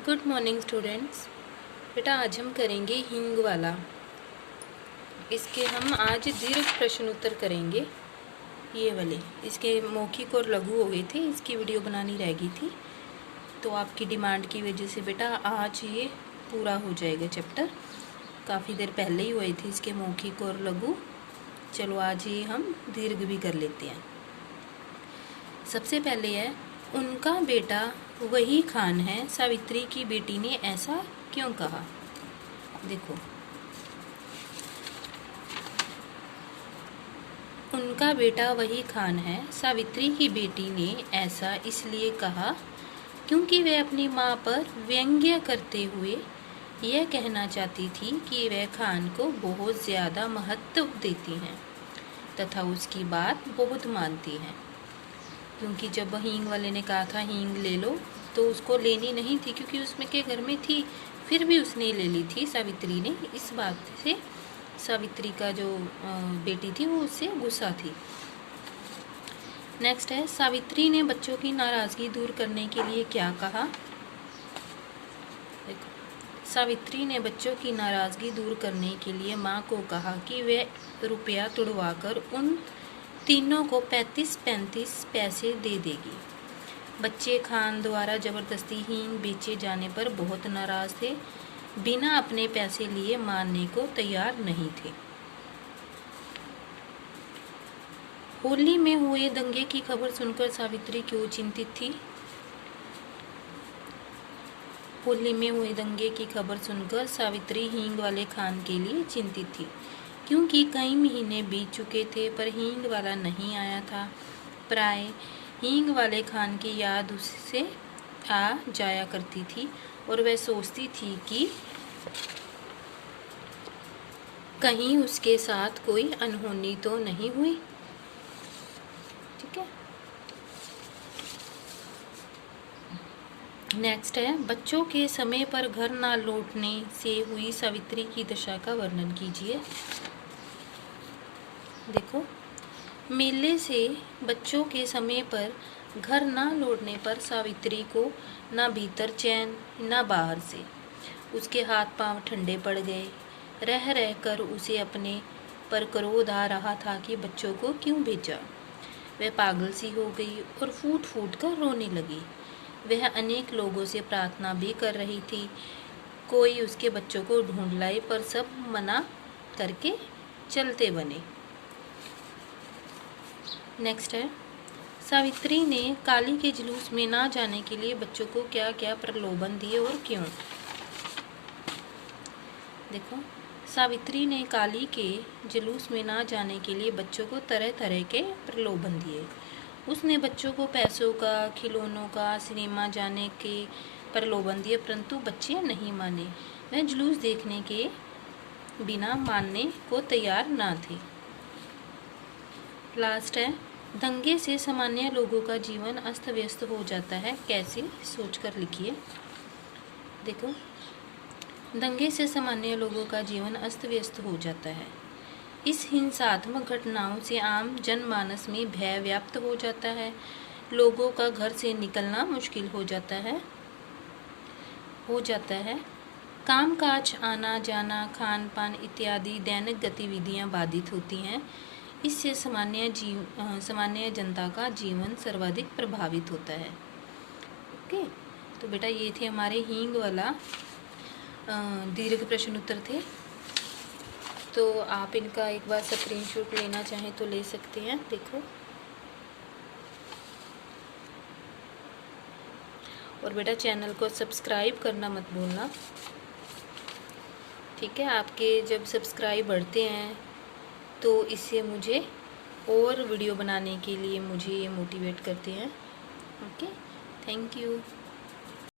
Good morning students. बेटा आज हम करेंगे हींग वाला। इसके हम आज दीर्घ प्रश्न उत्तर करेंगे। ये वाले इसके मौखिक और लघु हो गए थे, इसकी वीडियो बनानी रह गई थी, तो आपकी डिमांड की वजह से बेटा आज ये पूरा हो जाएगा चैप्टर। काफ़ी देर पहले ही हुए थे इसके मौखिक और लघु। चलो आज ये हम दीर्घ भी कर लेते हैं। सबसे पहले है, उनका बेटा वही खान है, सावित्री की बेटी ने ऐसा क्यों कहा। देखो, उनका बेटा वही खान है, सावित्री की बेटी ने ऐसा इसलिए कहा क्योंकि वह अपनी माँ पर व्यंग्य करते हुए यह कहना चाहती थी कि वह खान को बहुत ज़्यादा महत्व देती हैं तथा उसकी बात बहुत मानती हैं। क्योंकि जब हींग वाले ने कहा था हींग ले लो, तो उसको लेनी नहीं थी क्योंकि उसमें के घर में थी, फिर भी उसने ले ली थी सावित्री ने। इस बात से सावित्री का जो बेटी थी वो उससे गुस्सा थी। नेक्स्ट है, सावित्री ने बच्चों की नाराज़गी दूर करने के लिए क्या कहा। देखो, सावित्री ने बच्चों की नाराज़गी दूर करने के लिए माँ को कहा कि वह रुपया तुड़वाकर उन तीनों को 35-35 पैसे दे देगी। बच्चे खान द्वारा जबरदस्ती हींग बेचे जाने पर बहुत नाराज थे, बिना अपने पैसे लिए मानने को तैयार नहीं थे। होली में हुए दंगे की खबर सुनकर सावित्री क्यों चिंतित थी। होली में हुए दंगे की खबर सुनकर सावित्री हींग वाले खान के लिए चिंतित थी, क्योंकि कई महीने बीत चुके थे पर हींग वाला नहीं आया था। प्राय हींग वाले खान की याद उससे आ जाया करती थी और वह सोचती थी कि कहीं उसके साथ कोई अनहोनी तो नहीं हुई। ठीक है, नेक्स्ट है, बच्चों के समय पर घर ना लौटने से हुई सावित्री की दशा का वर्णन कीजिए। देखो, मेले से बच्चों के समय पर घर ना लौटने पर सावित्री को ना भीतर चैन ना बाहर से। उसके हाथ पांव ठंडे पड़ गए। रह रह कर उसे अपने पर क्रोध आ रहा था कि बच्चों को क्यों भेजा। वह पागल सी हो गई और फूट फूट कर रोने लगी। वह अनेक लोगों से प्रार्थना भी कर रही थी, कोई उसके बच्चों को ढूंढ लाए, पर सब मना करके चलते बने। नेक्स्ट है, सावित्री ने काली के जुलूस में ना जाने के लिए बच्चों को क्या क्या प्रलोभन दिए और क्यों। देखो, सावित्री ने काली के जुलूस में ना जाने के लिए बच्चों को तरह तरह के प्रलोभन दिए। उसने बच्चों को पैसों का, खिलौनों का, सिनेमा जाने के प्रलोभन दिए, परंतु बच्चे नहीं माने। वह जुलूस देखने के बिना मानने को तैयार ना थे। लास्ट है, दंगे से सामान्य लोगों का जीवन अस्त व्यस्त हो जाता है, कैसे, सोचकर लिखिए। देखो, दंगे से सामान्य लोगों का जीवन अस्त व्यस्त हो जाता है। इस हिंसात्मक घटनाओं से आम जनमानस में भय व्याप्त हो जाता है। लोगों का घर से निकलना मुश्किल हो जाता है। कामकाज, आना जाना, खान पान इत्यादि दैनिक गतिविधियां बाधित होती हैं। इससे सामान्य जनता का जीवन सर्वाधिक प्रभावित होता है। ओके, तो बेटा ये थे हमारे हींग वाला दीर्घ प्रश्न उत्तर थे। तो आप इनका एक बार स्क्रीनशॉट लेना चाहें तो ले सकते हैं। देखो, और बेटा चैनल को सब्सक्राइब करना मत भूलना। ठीक है, आपके जब सब्सक्राइब बढ़ते हैं तो इससे मुझे और वीडियो बनाने के लिए मुझे ये मोटिवेट करते हैं। Okay, thank you.